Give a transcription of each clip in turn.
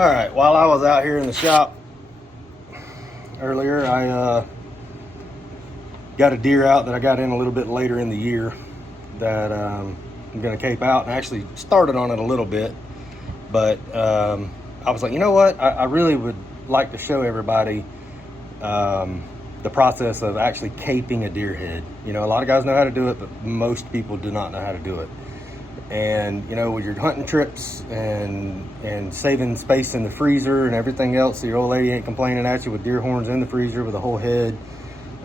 All right, while I was out here in the shop earlier, I got a deer out that I got in a little bit later in the year that I'm gonna cape out, and I actually started on it a little bit, but I was like, you know what, I really would like to show everybody the process of actually caping a deer head. You know, a lot of guys know how to do it, but most people do not know how to do it. And you know, with your hunting trips and saving space in the freezer and everything else, so your old lady ain't complaining at you with deer horns in the freezer with a whole head.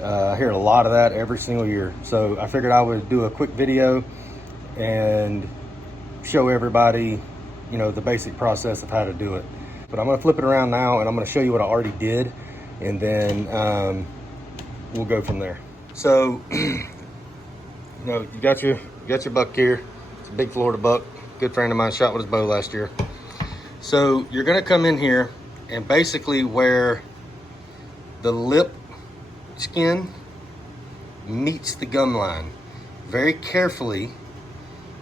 I hear a lot of that every single year. So I figured I would do a quick video and show everybody, you know, the basic process of how to do it. But I'm gonna flip it around now and I'm gonna show you what I already did, and then we'll go from there. So you know, you got your buck here. It's a big Florida buck. Good friend of mine shot with his bow last year. So you're gonna come in here and basically where the lip skin meets the gum line, very carefully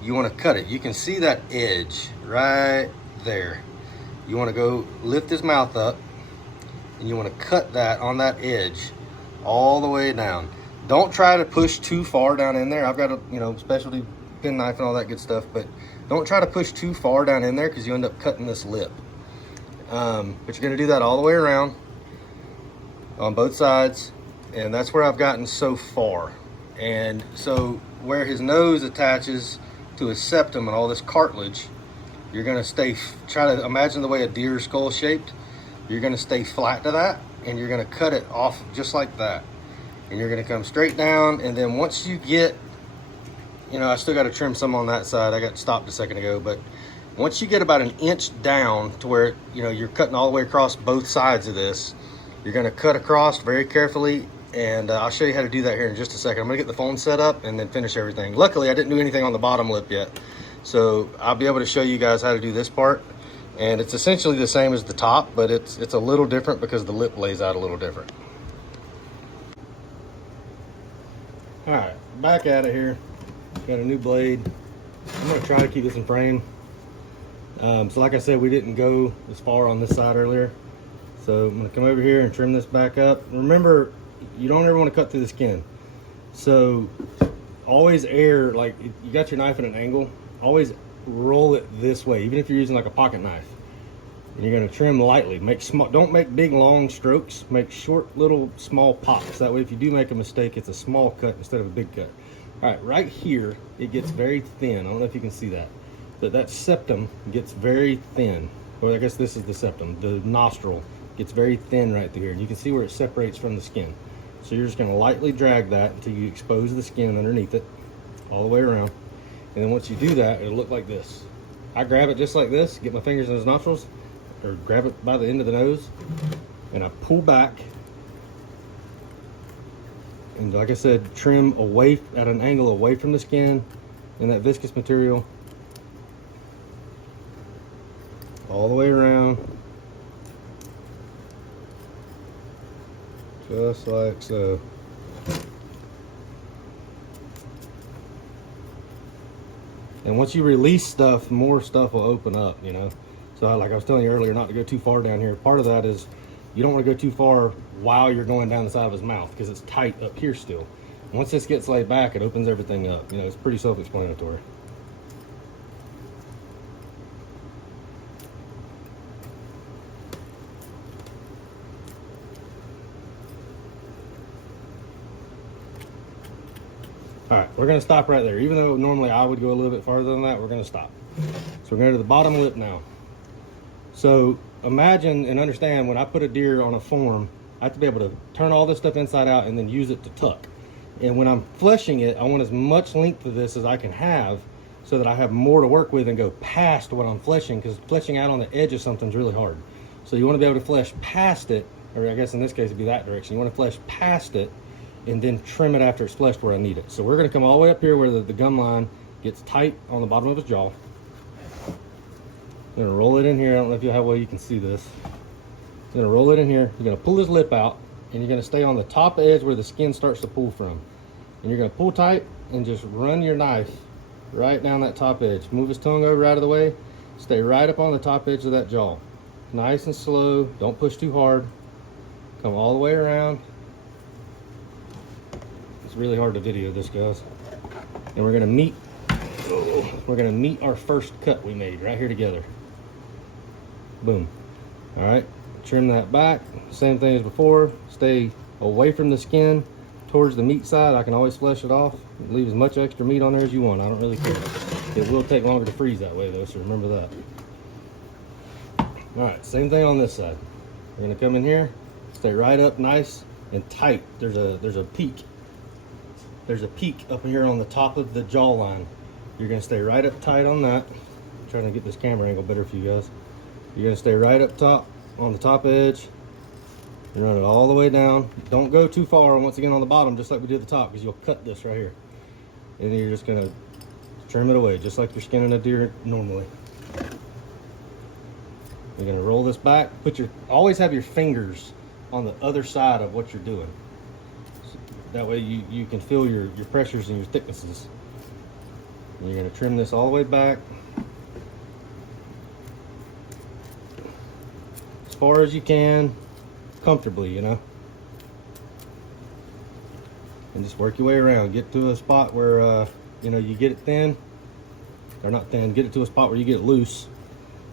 you want to cut it. You can see that edge right there. You want to go lift his mouth up and you want to cut that on that edge all the way down. Don't try to push too far down in there. I've got a, you know, specialty pen knife and all that good stuff, but don't try to push too far down in there because you end up cutting this lip. But you're going to do that all the way around on both sides, and that's where I've gotten so far. And so where his nose attaches to his septum and all this cartilage, you're going to try to imagine the way a deer skull shaped. You're going to stay flat to that, and you're going to cut it off just like that. And you're going to come straight down, and then once you get, you know, I still got to trim some on that side. I got stopped a second ago, but once you get about an inch down to where, you know, you're cutting all the way across both sides of this, you're going to cut across very carefully, and I'll show you how to do that here in just a second. I'm going to get the phone set up and then finish everything. Luckily, I didn't do anything on the bottom lip yet, so I'll be able to show you guys how to do this part. And it's essentially the same as the top, but it's a little different because the lip lays out a little different. All right, back at it here. Got a new blade. I'm going to try to keep this in frame. So like I said, we didn't go as far on this side earlier. So I'm going to come over here and trim this back up. Remember, you don't ever want to cut through the skin. So always err, like you got your knife at an angle, always roll it this way, even if you're using like a pocket knife. And you're going to trim lightly. Make small, don't make big long strokes, make short little small pops. That way if you do make a mistake, it's a small cut instead of a big cut. All right, right here, it gets very thin. I don't know if you can see that, but that septum gets very thin. Well, I guess this is the septum. The nostril gets very thin right through here. And you can see where it separates from the skin. So you're just gonna lightly drag that until you expose the skin underneath it, all the way around. And then once you do that, it'll look like this. I grab it just like this, get my fingers in his nostrils, or grab it by the end of the nose, and I pull back. And like I said, trim away at an angle away from the skin and that viscous material all the way around, just like so. And once you release stuff, more stuff will open up, you know. So like I was telling you earlier, not to go too far down here. Part of that is you don't want to go too far while you're going down the side of his mouth because it's tight up here still. Once this gets laid back, it opens everything up. You know, it's pretty self-explanatory. All right, we're gonna stop right there. Even though normally I would go a little bit farther than that, we're gonna stop. So we're going to the bottom lip now. So imagine and understand, when I put a deer on a form, I have to be able to turn all this stuff inside out and then use it to tuck. And when I'm fleshing it, I want as much length of this as I can have so that I have more to work with and go past what I'm fleshing, because fleshing out on the edge of something's really hard. So you want to be able to flesh past it, or I guess in this case it'd be that direction. You want to flesh past it and then trim it after it's fleshed where I need it. So we're going to come all the way up here where the gum line gets tight on the bottom of his jaw. I'm going to roll it in here. I don't know how well you can see this. I'm going to roll it in here. You're going to pull his lip out, and you're going to stay on the top edge where the skin starts to pull from. And you're going to pull tight and just run your knife right down that top edge. Move his tongue over out of the way. Stay right up on the top edge of that jaw. nice and slow. Don't push too hard. Come all the way around. It's really hard to video this, guys. And we're gonna meet our first cut we made right here together. Boom. All right, trim that back. Same thing as before. Stay away from the skin towards the meat side. I can always flesh it off. Leave as much extra meat on there as you want. I don't really care. It will take longer to freeze that way though, so remember that. All right, same thing on this side. We're gonna come in here, stay right up nice and tight. There's a peak. There's a peak up here on the top of the jawline. You're gonna stay right up tight on that. I'm trying to get this camera angle better for you guys. You're gonna stay right up top on the top edge and run it all the way down. Don't go too far once again on the bottom, just like we did the top, because you'll cut this right here. And then you're just gonna trim it away, just like you're skinning a deer normally. You're gonna roll this back. Always have your fingers on the other side of what you're doing. So that way you can feel your pressures and your thicknesses. And you're gonna trim this all the way back. As far as you can, comfortably, you know. And just work your way around. Get to a spot where, you know, you get it thin, or not thin, get it to a spot where you get it loose.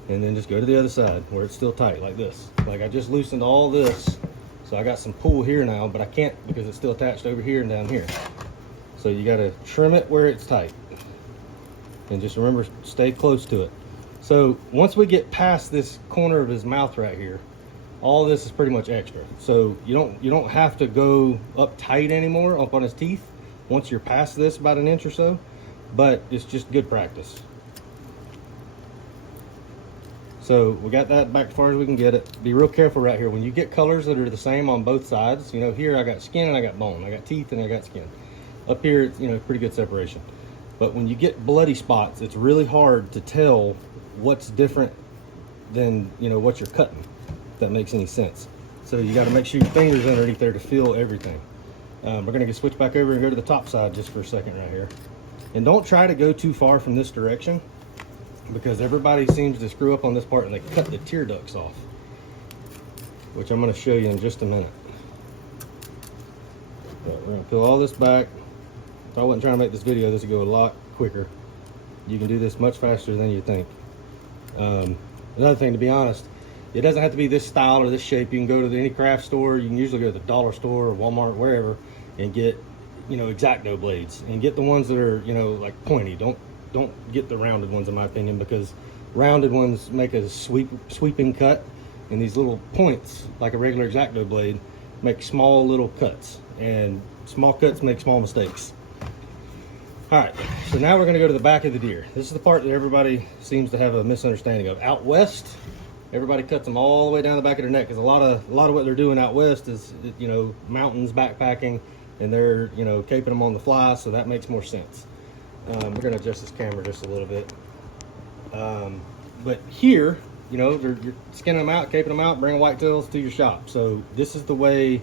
And then just go to the other side where it's still tight, like this. Like I just loosened all this, so I got some pull here now, but I can't because it's still attached over here and down here. So you gotta trim it where it's tight. And just remember, stay close to it. So once we get past this corner of his mouth right here, all this is pretty much extra. So you don't have to go up tight anymore up on his teeth once you're past this about an inch or so, but it's just good practice. So we got that back as far as we can get it. Be real careful right here. When you get colors that are the same on both sides, you know, here I got skin and I got bone. I got teeth and I got skin. Up here, it's, you know, pretty good separation. But when you get bloody spots, it's really hard to tell what's different than, you know, what you're cutting, if that makes any sense. So you got to make sure your fingers underneath there to feel everything. We're going to switch back over and go to the top side just for a second right here. And don't try to go too far from this direction, because everybody seems to screw up on this part and they cut the tear ducts off, which I'm going to show you in just a minute. But we're going to peel all this back. If I wasn't trying to make this video, this would go a lot quicker. You can do this much faster than you think. Another thing, to be honest, it doesn't have to be this style or this shape. You can go to any craft store. You can usually go to the dollar store or Walmart, wherever, and get, you know, X-Acto blades, and get the ones that are, you know, like pointy. Don't get the rounded ones, in my opinion, because rounded ones make a sweeping cut, and these little points, like a regular X-Acto blade, make small little cuts, and small cuts make small mistakes. All right, so now we're gonna go to the back of the deer. This is the part that everybody seems to have a misunderstanding of. Out west, everybody cuts them all the way down the back of their neck, because a lot of what they're doing out west is, you know, mountains, backpacking, and they're, you know, caping them on the fly, so that makes more sense. We're gonna adjust this camera just a little bit. But here, you know, you're skinning them out, caping them out, bringing whitetails to your shop. So this is the way,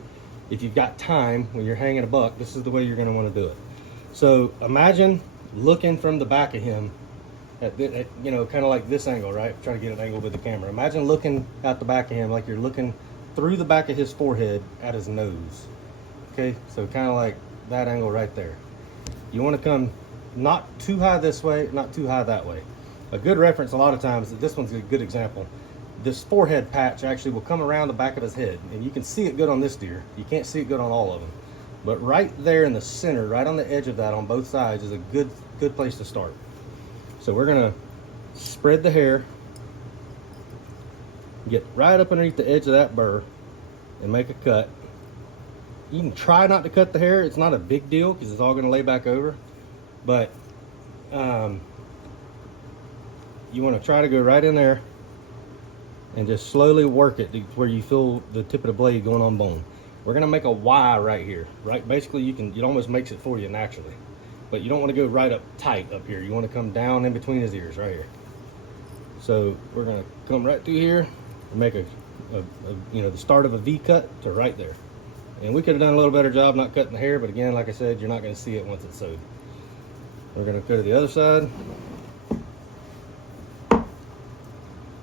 if you've got time when you're hanging a buck, this is the way you're gonna wanna do it. So imagine looking from the back of him at you know, kind of like this angle, right? Try to get an angle with the camera. Imagine looking at the back of him like you're looking through the back of his forehead at his nose. Okay, so kind of like that angle right there. You want to come not too high this way, not too high that way. A good reference a lot of times, this one's a good example. This forehead patch actually will come around the back of his head, and you can see it good on this deer. You can't see it good on all of them. But right there in the center, right on the edge of that on both sides, is a good place to start. So we're gonna spread the hair, get right up underneath the edge of that burr, and make a cut. You can try not to cut the hair. It's not a big deal because it's all gonna lay back over. But you wanna try to go right in there and just slowly work it to where you feel the tip of the blade going on bone. We're gonna make a Y right here, right? Basically, it almost makes it for you naturally, but you don't want to go right up tight up here. You want to come down in between his ears right here. So we're gonna come right through here and make a you know, the start of a V cut to right there. And we could have done a little better job not cutting the hair, but again, like I said, you're not gonna see it once it's sewed. We're gonna go to the other side.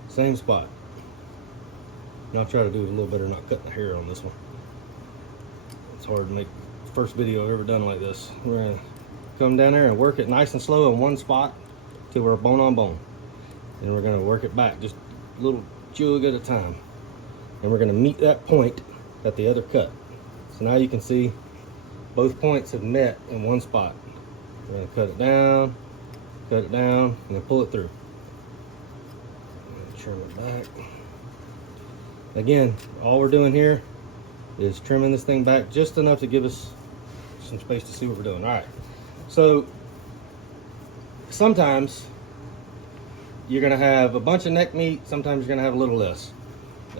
Same spot. And I'll try to do it a little better, not cutting the hair on this one. It's hard to make the first video I've ever done like this. We're gonna come down there and work it nice and slow in one spot till we're bone on bone. And we're gonna work it back just a little jug at a time. And we're gonna meet that point at the other cut. So now you can see both points have met in one spot. We're gonna cut it down, and then pull it through. Trim it back. Again, all we're doing here is trimming this thing back just enough to give us some space to see what we're doing. All right, so sometimes you're gonna have a bunch of neck meat, sometimes you're gonna have a little less.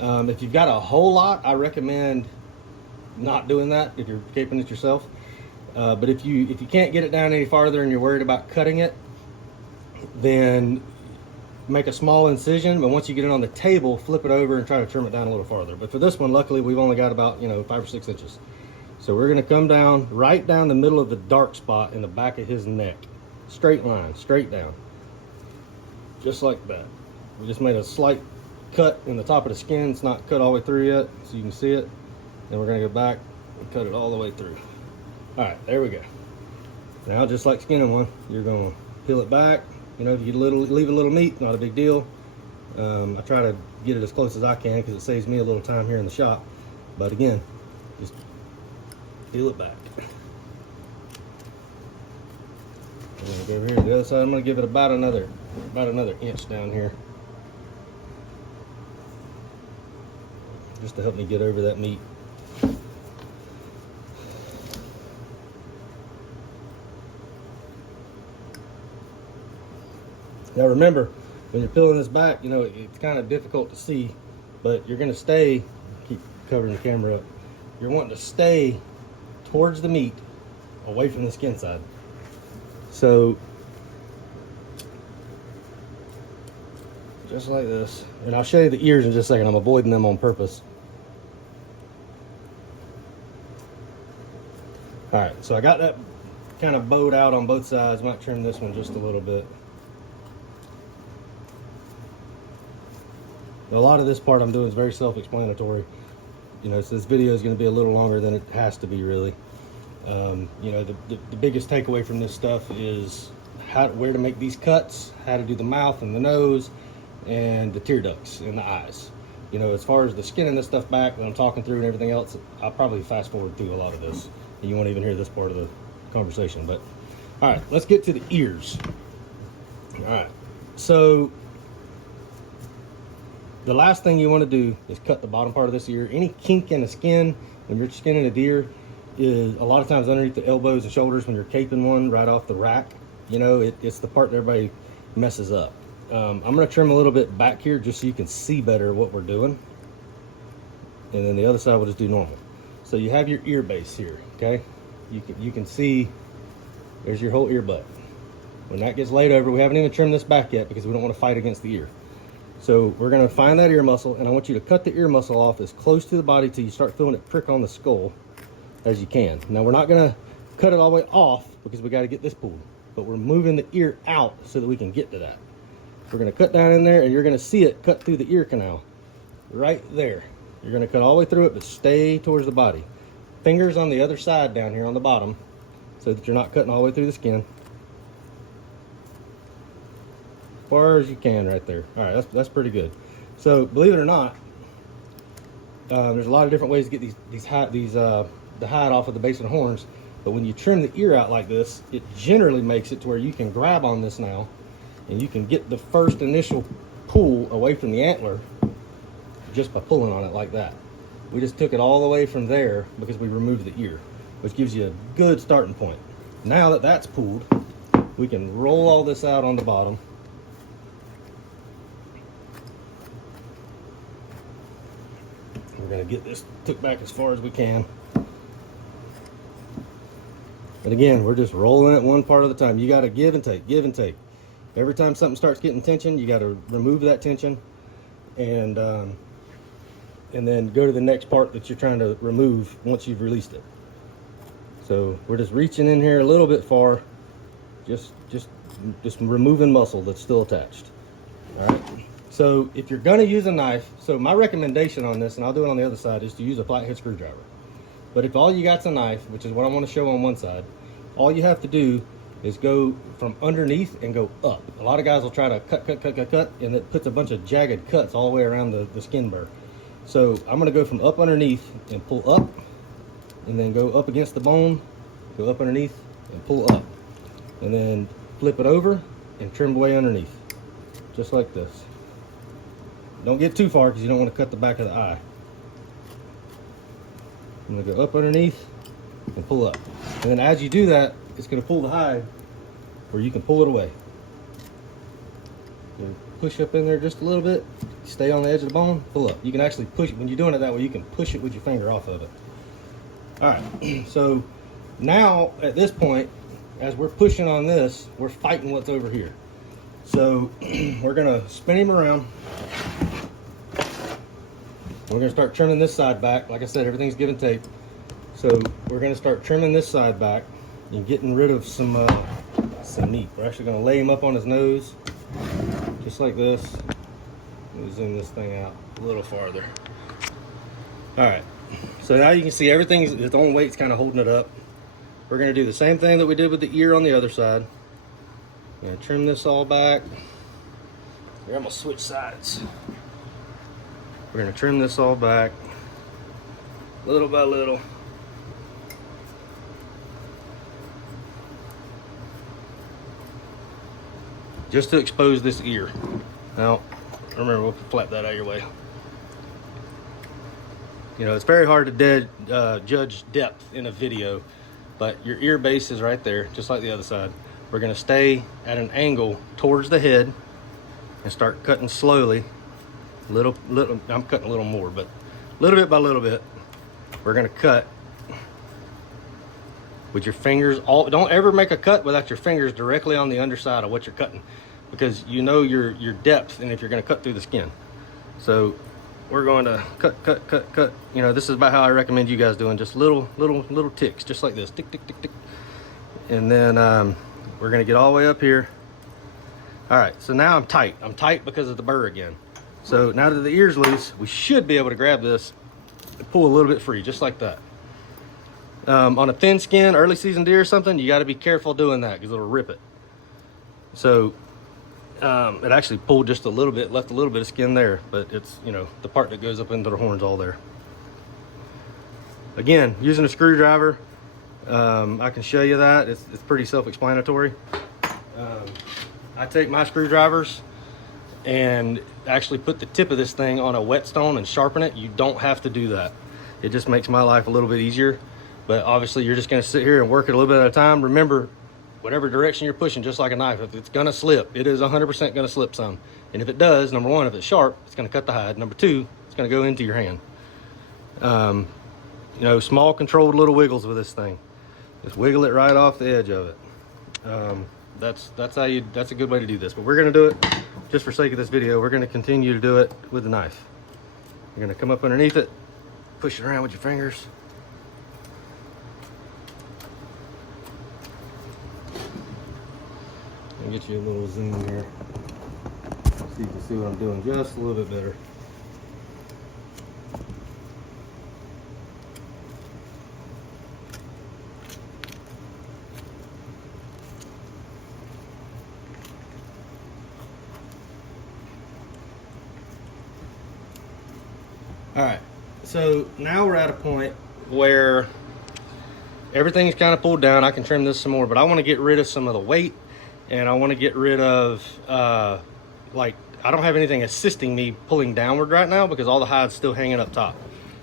If you've got a whole lot, I recommend not doing that if you're caping it yourself. But if you can't get it down any farther and you're worried about cutting it, then make a small incision, but once you get it on the table, flip it over and try to trim it down a little farther. But for this one, luckily, we've only got about 5 or 6 inches. So we're gonna come down right down the middle of the dark spot in the back of his neck. Straight line, straight down. Just like that. We just made a slight cut in the top of the skin. It's not cut all the way through yet, so you can see it. Then we're gonna go back and cut it all the way through. All right, there we go. Now, just like skinning one, you're gonna peel it back. If you leave a little meat, not a big deal. I try to get it as close as I can because it saves me a little time here in the shop. But again, just peel it back. I'm gonna go over here to the other side. I'm gonna give it about another inch down here, just to help me get over that meat. Now remember, when you're peeling this back, it's kind of difficult to see, but you're gonna keep covering the camera up, you're wanting to stay towards the meat, away from the skin side. So, just like this. And I'll show you the ears in just a second. I'm avoiding them on purpose. All right, so I got that kind of bowed out on both sides. Might trim this one just a little bit. A lot of this part I'm doing is very self-explanatory. So this video is going to be a little longer than it has to be, really. The biggest takeaway from this stuff is where to make these cuts, how to do the mouth and the nose, and the tear ducts and the eyes. As far as the skinning this stuff back, when I'm talking through and everything else, I'll probably fast forward through a lot of this, and you won't even hear this part of the conversation. But all right, let's get to the ears. All right, so the last thing you want to do is cut the bottom part of this ear. Any kink in the skin when you're skinning a deer is a lot of times underneath the elbows and shoulders when you're caping one right off the rack. It's the part that everybody messes up. I'm going to trim a little bit back here just so you can see better what we're doing. And then the other side we'll just do normal. So you have your ear base here, okay? You can see there's your whole ear butt. When that gets laid over, we haven't even trimmed this back yet because we don't want to fight against the ear. So we're gonna find that ear muscle, and I want you to cut the ear muscle off as close to the body till you start feeling it prick on the skull as you can. Now we're not gonna cut it all the way off because we gotta get this pulled, but we're moving the ear out so that we can get to that. We're gonna cut down in there, and you're gonna see it cut through the ear canal, right there. You're gonna cut all the way through it, but stay towards the body. Fingers on the other side down here on the bottom so that you're not cutting all the way through the skin. Far as you can right there. All right, that's pretty good. So believe it or not, there's a lot of different ways to get the hide off of the base of the horns. But when you trim the ear out like this, it generally makes it to where you can grab on this now, and you can get the first initial pull away from the antler just by pulling on it like that. We just took it all the way from there because we removed the ear, which gives you a good starting point. Now that that's pulled, we can roll all this out on the bottom. We're gonna get this took back as far as we can. And again, we're just rolling it one part at a time. You gotta give and take, give and take. Every time something starts getting tension, you gotta remove that tension and then go to the next part that you're trying to remove once you've released it. So we're just reaching in here a little bit far, just removing muscle that's still attached. All right, So if you're gonna use a knife, so my recommendation on this, and I'll do it on the other side, is to use a flathead screwdriver. But if all you got's a knife, which is what I want to show on one side, all you have to do is go from underneath and go up. A lot of guys will try to cut, and it puts a bunch of jagged cuts all the way around the skin burr. So I'm gonna go from up underneath and pull up, and then go up against the bone, go up underneath and pull up, and then flip it over and trim away underneath, just like this. Don't get too far because you don't want to cut the back of the eye. I'm gonna go up underneath and pull up, and then as you do that, it's gonna pull the hide where you can pull it away. So push up in there just a little bit, stay on the edge of the bone, pull up. You can actually push it when you're doing it that way. You can push it with your finger off of it. All right, so now at this point, as we're pushing on this, we're fighting what's over here. So we're gonna spin him around. We're gonna start trimming this side back. Like I said, everything's give and take. So we're gonna start trimming this side back and getting rid of some meat. We're actually gonna lay him up on his nose, just like this. Let me zoom this thing out a little farther. All right, so now you can see everything's, its own weight's kind of holding it up. We're gonna do the same thing that we did with the ear on the other side. I'm gonna trim this all back. Here, I'm gonna switch sides. We're gonna trim this all back, little by little. Just to expose this ear. Now, remember, we'll flap that out of your way. You know, it's very hard to judge depth in a video, but your ear base is right there, just like the other side. We're gonna stay at an angle towards the head and start cutting slowly. Little, I'm cutting a little more, but little bit by little bit. We're gonna cut with your fingers. Don't ever make a cut without your fingers directly on the underside of what you're cutting, because you know your depth and if you're gonna cut through the skin. So we're going to cut. You know, this is about how I recommend you guys doing, just little ticks, just like this, tick, tick, tick, tick. And then we're gonna get all the way up here. All right, so now I'm tight. I'm tight because of the burr again. So now that the ear's loose, we should be able to grab this and pull a little bit free, just like that. On a thin skin, early season deer or something, you gotta be careful doing that because it'll rip it. So it actually pulled just a little bit, left a little bit of skin there, but it's, you know, the part that goes up into the horns all there. Again, using a screwdriver, I can show you that. It's pretty self-explanatory. I take my screwdrivers and actually put the tip of this thing on a whetstone and sharpen it. You don't have to do that. It just makes my life a little bit easier. But obviously you're just gonna sit here and work it a little bit at a time. Remember, whatever direction you're pushing, just like a knife, if it's gonna slip, it is 100% gonna slip some. And if it does, number one, if it's sharp, it's gonna cut the hide. Number two, it's gonna go into your hand. You know, small controlled little wiggles with this thing. Just wiggle it right off the edge of it. That's a good way to do this. But we're gonna do it, just for sake of this video, we're gonna continue to do it with the knife. You're gonna come up underneath it, push it around with your fingers. I'll get you a little zoom here so you can see what I'm doing just a little bit better. All right, so now we're at a point where everything's kind of pulled down. I can trim this some more, but I want to get rid of some of the weight, and I want to get rid of, like, I don't have anything assisting me pulling downward right now because all the hide's still hanging up top.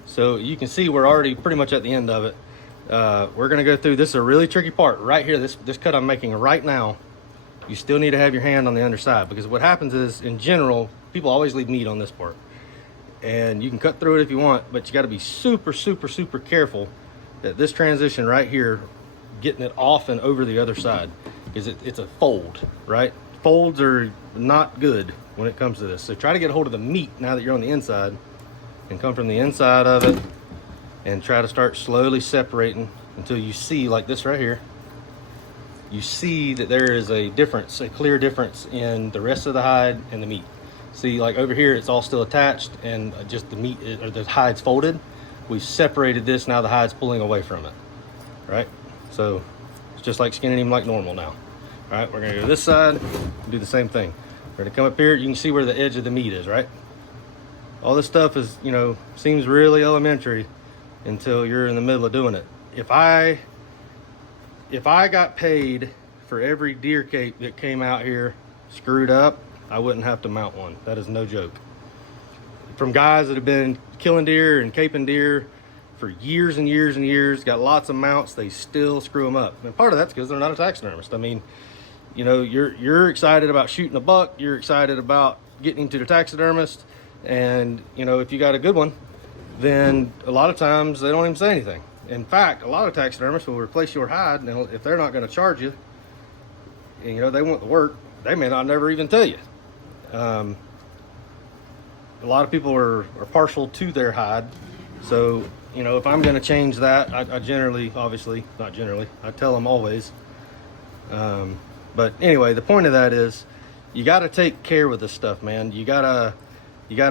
So you can see we're already pretty much at the end of it. We're gonna go through, this is a really tricky part right here. This cut I'm making right now, you still need to have your hand on the underside, because what happens is, in general, people always leave meat on this part. And you can cut through it if you want, but you got to be super careful that this transition right here, getting it off and over the other side, because it's a fold, right? Folds are not good when it comes to this. So try to get a hold of the meat now that you're on the inside, and come from the inside of it and try to start slowly separating until you see, like this right here, you see that there is a difference, a clear difference in the rest of the hide and the meat. See, like over here, it's all still attached and just the meat or the hide's folded. We separated this, now the hide's pulling away from it, right? So it's just like skinning him like normal now. All right, we're gonna go to this side, do the same thing. We're gonna come up here, you can see where the edge of the meat is, right? All this stuff is, you know, seems really elementary until you're in the middle of doing it. If I got paid for every deer cape that came out here screwed up, I wouldn't have to mount one. That is no joke. From guys that have been killing deer and caping deer for years and years and years, got lots of mounts, they still screw them up. And part of that's because they're not a taxidermist. I mean, you know, you're excited about shooting a buck, you're excited about getting into the taxidermist, and you know, if you got a good one, then a lot of times they don't even say anything. In fact, a lot of taxidermists will replace your hide, and if they're not going to charge you, and you know they want the work, they may not never even tell you. A lot of people are partial to their hide, so you know, if I'm going to change that, I generally, obviously not generally, I tell them always. But anyway, the point of that is you got to take care with this stuff, man. You gotta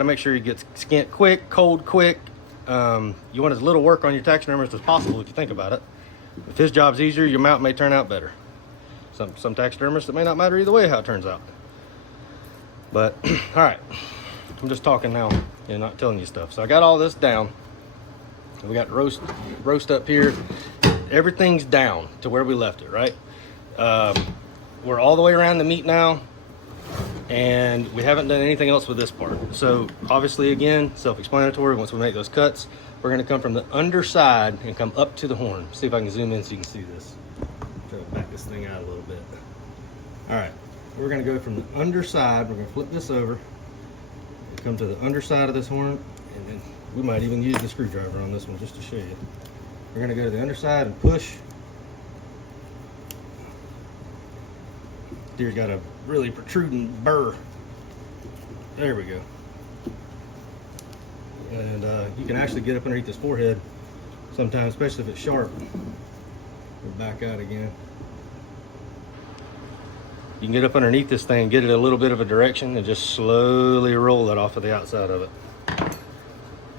make sure you get skint quick, cold quick. You want as little work on your taxidermist as possible if you think about it. If his job's easier, your mount may turn out better. Some taxidermists, it may not matter either way how it turns out. But all right, I'm just talking now and not telling you stuff. So I got all this down. We got roast up here. Everything's down to where we left it, right? We're all the way around the meat now, and we haven't done anything else with this part. So obviously, again, self-explanatory. Once we make those cuts, we're going to come from the underside and come up to the horn. See if I can zoom in so you can see this. Try to back this thing out a little bit. All right, we're going to go from the underside. We're going to flip this over and come to the underside of this horn, and then we might even use the screwdriver on this one just to show you. We're going to go to the underside and push. Deer's got a really protruding burr. There we go. And you can actually get up underneath this forehead sometimes, especially if it's sharp. We'll back out again. You can get up underneath this thing, get it a little bit of a direction, and just slowly roll it off of the outside of it.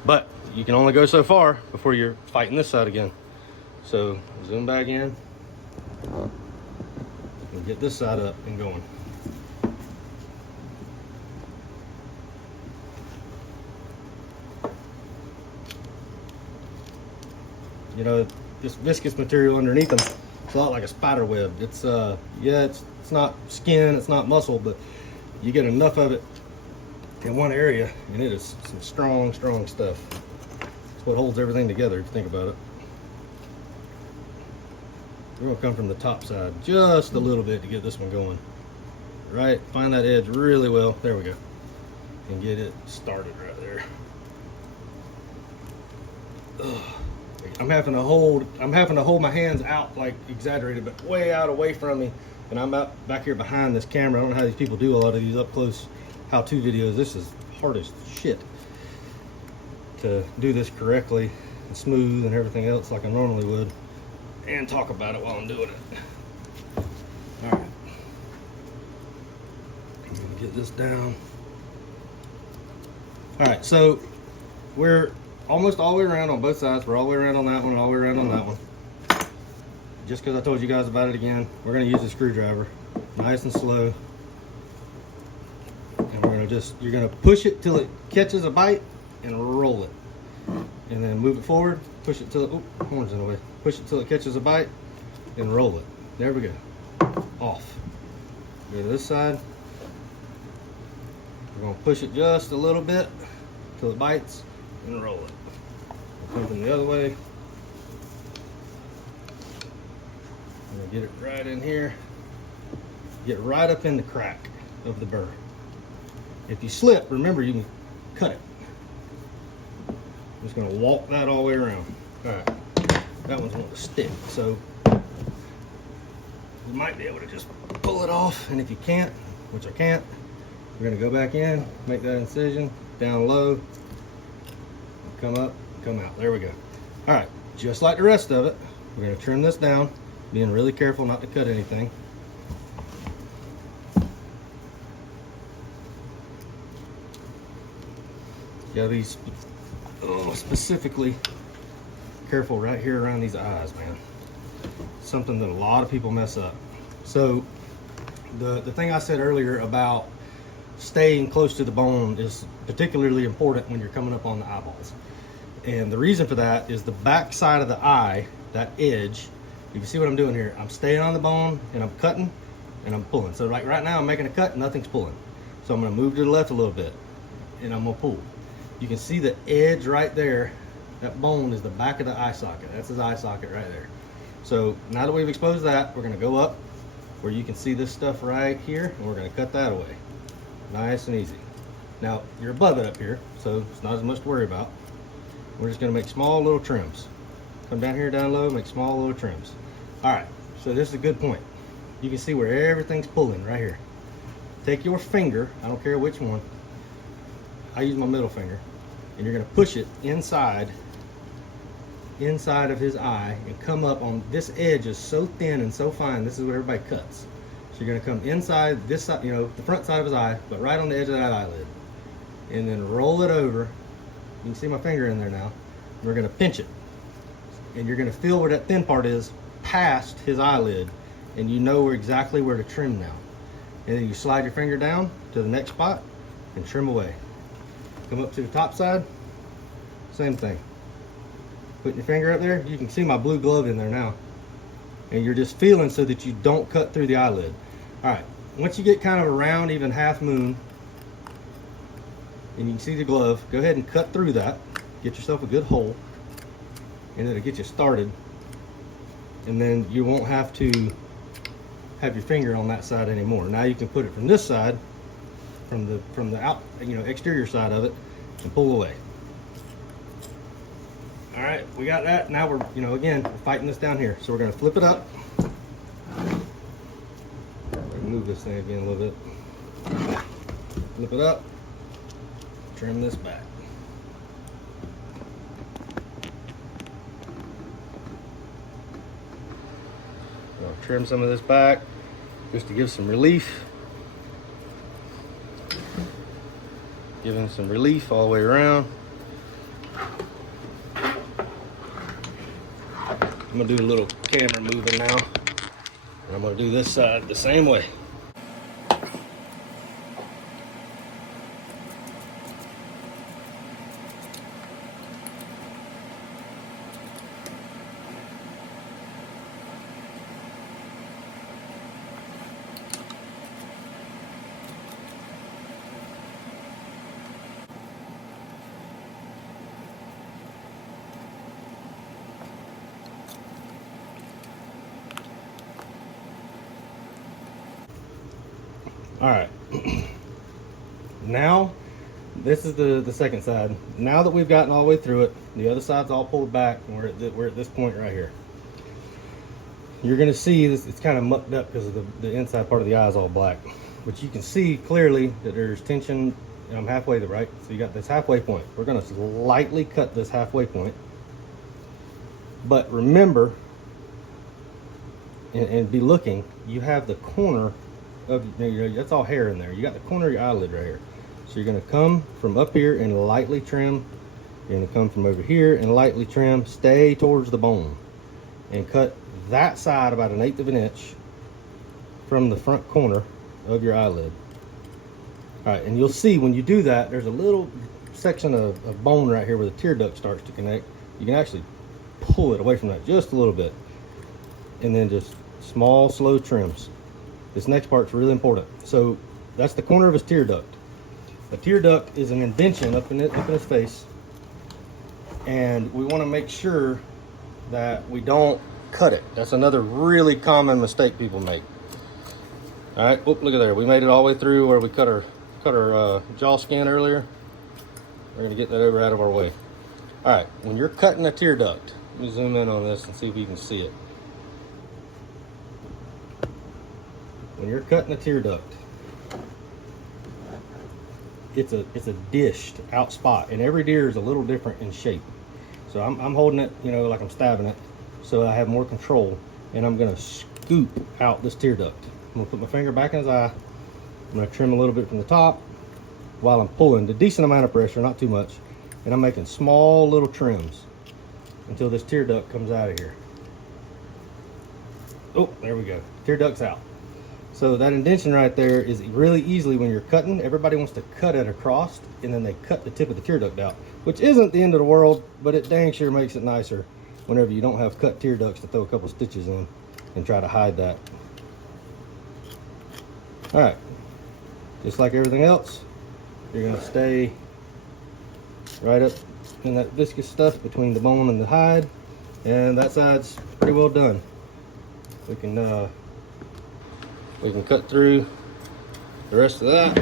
But you can only go so far before you're fighting this side again. So zoom back in and get this side up and going. You know, this viscous material underneath them, it's a lot like a spider web. It's yeah, it's not skin, it's not muscle, but you get enough of it in one area and it is some strong stuff. It's what holds everything together if you think about it. We're gonna come from the top side just a little bit to get this one going. Right, find that edge really well. There we go. And get it started right there. Ugh. I'm having to hold my hands out, like exaggerated, but way out away from me. And I'm out back here behind this camera. I don't know how these people do a lot of these up close how-to videos. This is hard as shit to do this correctly and smooth and everything else like I normally would, and talk about it while I'm doing it. All right, I'm gonna get this down. All right, so we're almost all the way around on both sides. We're all the way around on that one and all the way around on that one. Just because I told you guys about it again, we're going to use a screwdriver, nice and slow. And we're going to you're going to push it till it catches a bite and roll it. And then move it forward, push it till it, oh, horn's in the way. Push it till it catches a bite and roll it. There we go. Off. Go to this side. We're going to push it just a little bit till it bites and roll it. We'll come from the other way. I'm gonna get it right in here. Get right up in the crack of the burr. If you slip, remember you can cut it. I'm just gonna walk that all the way around. All right, that one's going to stick, so you might be able to just pull it off. And if you can't, which I can't, we're gonna go back in, make that incision down low, come up, come out. There we go. All right, just like the rest of it, we're gonna trim this down, being really careful not to cut anything. You gotta be specifically careful right here around these eyes, man. Something that a lot of people mess up. So the thing I said earlier about staying close to the bone is particularly important when you're coming up on the eyeballs. And the reason for that is the back side of the eye, that edge, you can see what I'm doing here. I'm staying on the bone and I'm cutting and I'm pulling. So like right now I'm making a cut, nothing's pulling. So I'm gonna move to the left a little bit and I'm gonna pull. You can see the edge right there. That bone is the back of the eye socket. That's his eye socket right there. So now that we've exposed that, we're gonna go up where you can see this stuff right here and we're gonna cut that away. Nice and easy. Now you're above it up here, so it's not as much to worry about. We're just gonna make small little trims. Come down here, down low, make small little trims. All right, so this is a good point. You can see where everything's pulling right here. Take your finger, I don't care which one, I use my middle finger, and you're gonna push it inside of his eye and come up on this edge is so thin and so fine, this is what everybody cuts. So you're gonna come inside this side, you know, the front side of his eye, but right on the edge of that eyelid. And then roll it over. You can see my finger in there now. We're gonna pinch it. And you're gonna feel where that thin part is past his eyelid. And you know exactly where to trim now. And then you slide your finger down to the next spot and trim away. Come up to the top side, same thing. Putting your finger up there, you can see my blue glove in there now. And you're just feeling so that you don't cut through the eyelid. All right, once you get kind of around even half moon, and you can see the glove, go ahead and cut through that. Get yourself a good hole, and it'll get you started. And then you won't have to have your finger on that side anymore. Now you can put it from this side, from the out, you know, exterior side of it, and pull away. All right, we got that. Now we're, you know, again, we're fighting this down here. So we're gonna flip it up. Move this thing again a little bit. Flip it up. Trim this back. I'll trim some of this back just to give some relief. Giving some relief all the way around. I'm gonna do a little camera moving now. And I'm gonna do this side the same way. All right, now this is the second side. Now that we've gotten all the way through it, the other side's all pulled back, and we're at this point right here. You're gonna see this, it's kind of mucked up because of the inside part of the eye is all black. But you can see clearly that there's tension. I'm halfway there, right? So you got this halfway point. We're gonna lightly cut this halfway point. But remember, and be looking, you have the corner of, you know, that's all hair in there. You got the corner of your eyelid right here. So you're gonna come from up here and lightly trim. You're gonna come from over here and lightly trim. Stay towards the bone and cut that side about 1/8 of an inch from the front corner of your eyelid. All right, and you'll see when you do that, there's a little section of bone right here where the tear duct starts to connect. You can actually pull it away from that just a little bit, and then just small, slow trims. This next part's really important. So that's the corner of his tear duct. A tear duct is an indention up in his face, and we want to make sure that we don't cut it. That's another really common mistake people make. All right, oh, look at there. We made it all the way through where we cut our jaw skin earlier. We're gonna get that over out of our way. All right, when you're cutting a tear duct, let me zoom in on this and see if you can see it. When you're cutting a tear duct, it's a dished out spot, and every deer is a little different in shape. So I'm holding it, you know, like I'm stabbing it, so I have more control, and I'm gonna scoop out this tear duct. I'm gonna put my finger back in his eye. I'm gonna trim a little bit from the top, while I'm pulling the decent amount of pressure, not too much, and I'm making small little trims until this tear duct comes out of here. Oh, there we go. Tear duct's out. So that indentation right there is really easily, when you're cutting, everybody wants to cut it across, and then they cut the tip of the tear duct out, which isn't the end of the world, but it dang sure makes it nicer whenever you don't have cut tear ducts to throw a couple stitches in and try to hide that. All right, just like everything else, you're gonna stay right up in that viscous stuff between the bone and the hide, and that side's pretty well done. We can cut through the rest of that.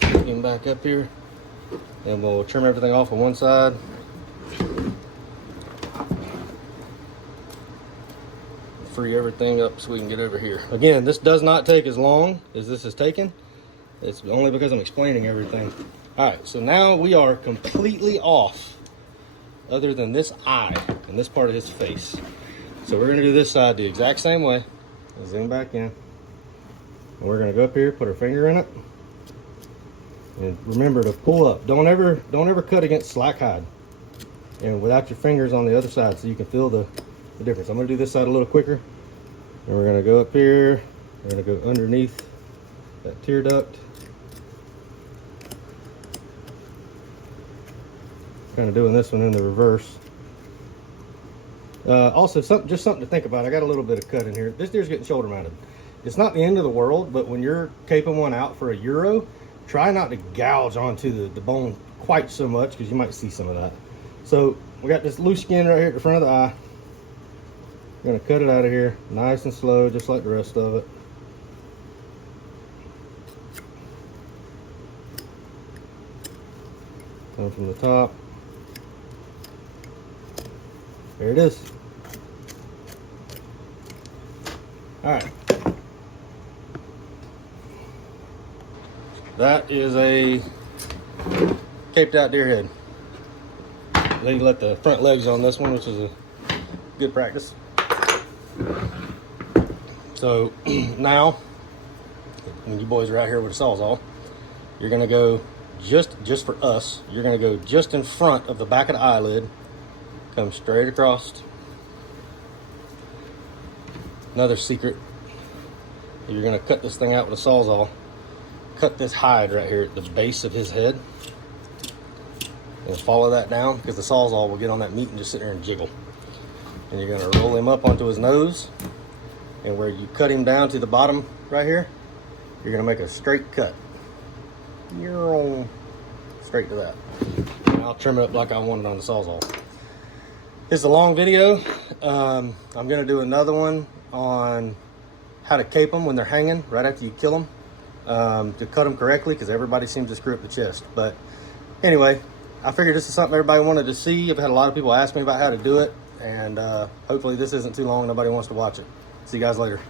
Get him back up here, and we'll trim everything off on one side. Free everything up so we can get over here. Again, this does not take as long as this is taking. It's only because I'm explaining everything. All right, so now we are completely off, other than this eye and this part of his face. So we're gonna do this side the exact same way. Zoom back in. And we're gonna go up here, put our finger in it. And remember to pull up. Don't ever cut against slack hide. And without your fingers on the other side, so you can feel the difference. I'm gonna do this side a little quicker. And we're gonna go up here. We're gonna go underneath that tear duct. Kind of doing this one in the reverse. Also, just something to think about. I got a little bit of cut in here. This deer's getting shoulder mounted. It's not the end of the world, but when you're caping one out for a Euro, try not to gouge onto the bone quite so much, because you might see some of that. So we got this loose skin right here at the front of the eye. We're gonna cut it out of here, nice and slow, just like the rest of it. Come from the top. There it is. All right. That is a caped out deer head. Then you let the front legs on this one, which is a good practice. So now, when you boys are out here with a sawzall, you're gonna go just for us, you're gonna go just in front of the back of the eyelid. Come straight across. Another secret, you're gonna cut this thing out with a sawzall. Cut this hide right here at the base of his head. And follow that down, because the sawzall will get on that meat and just sit there and jiggle. And you're gonna roll him up onto his nose. And where you cut him down to the bottom right here, you're gonna make a straight cut. Straight to that. And I'll trim it up like I want it on the sawzall. It's a long video. I'm gonna do another one on how to cape them when they're hanging right after you kill them, to cut them correctly, because everybody seems to screw up the chest. But anyway, I figured this is something everybody wanted to see. I've had a lot of people ask me about how to do it, and hopefully this isn't too long. Nobody wants to watch it. See you guys later.